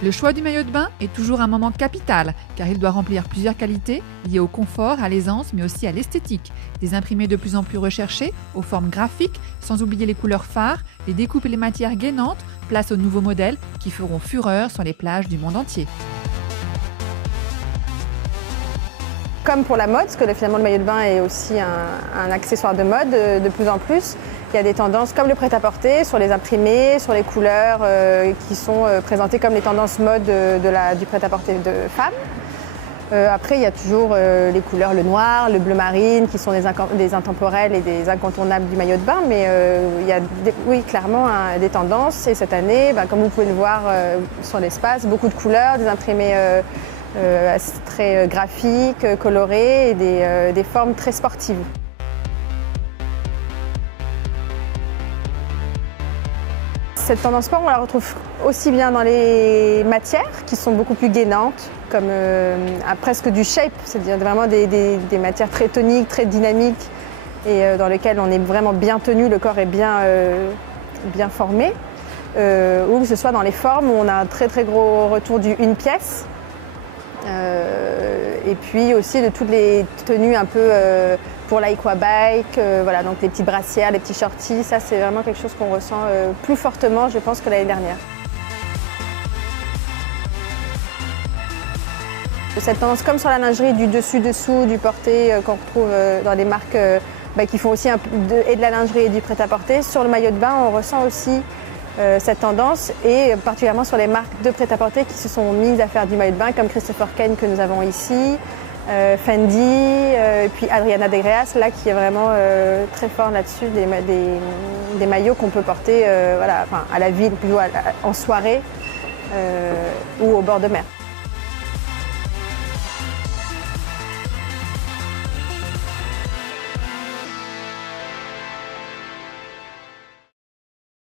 Le choix du maillot de bain est toujours un moment capital car il doit remplir plusieurs qualités liées au confort, à l'aisance mais aussi à l'esthétique. Des imprimés de plus en plus recherchés, aux formes graphiques, sans oublier les couleurs phares, les découpes et les matières gainantes, place aux nouveaux modèles qui feront fureur sur les plages du monde entier. Comme pour la mode, parce que finalement le maillot de bain est aussi un accessoire de mode de plus en plus. Il y a des tendances comme le prêt-à-porter, sur les imprimés, sur les couleurs qui sont présentées comme les tendances mode du prêt-à-porter de femmes. Après, il y a toujours les couleurs, le noir, le bleu marine, qui sont des intemporels et des incontournables du maillot de bain. Mais il y a clairement des tendances. Et cette année, comme vous pouvez le voir sur l'espace, beaucoup de couleurs, des imprimés très graphiques, colorés et des formes très sportives. Cette tendance sport, on la retrouve aussi bien dans les matières qui sont beaucoup plus gainantes, comme presque du shape, c'est-à-dire vraiment des matières très toniques, très dynamiques et dans lesquelles on est vraiment bien tenu, le corps est bien formé. Ou que ce soit dans les formes où on a un très très gros retour du une pièce. Et puis aussi de toutes les tenues un peu pour l'aquabike, voilà, donc les petites brassières, les petits shorties, ça c'est vraiment quelque chose qu'on ressent plus fortement je pense que l'année dernière. Cette tendance comme sur la lingerie du dessus-dessous, du porté qu'on retrouve dans des marques qui font aussi de la lingerie et du prêt-à-porter, sur le maillot de bain on ressent aussi cette tendance et particulièrement sur les marques de prêt-à-porter qui se sont mises à faire du maillot de bain comme Christopher Kane que nous avons ici, Fendi et puis Adriana De Greas là qui est vraiment très fort là-dessus, des maillots qu'on peut porter à la ville, plutôt en soirée ou au bord de mer.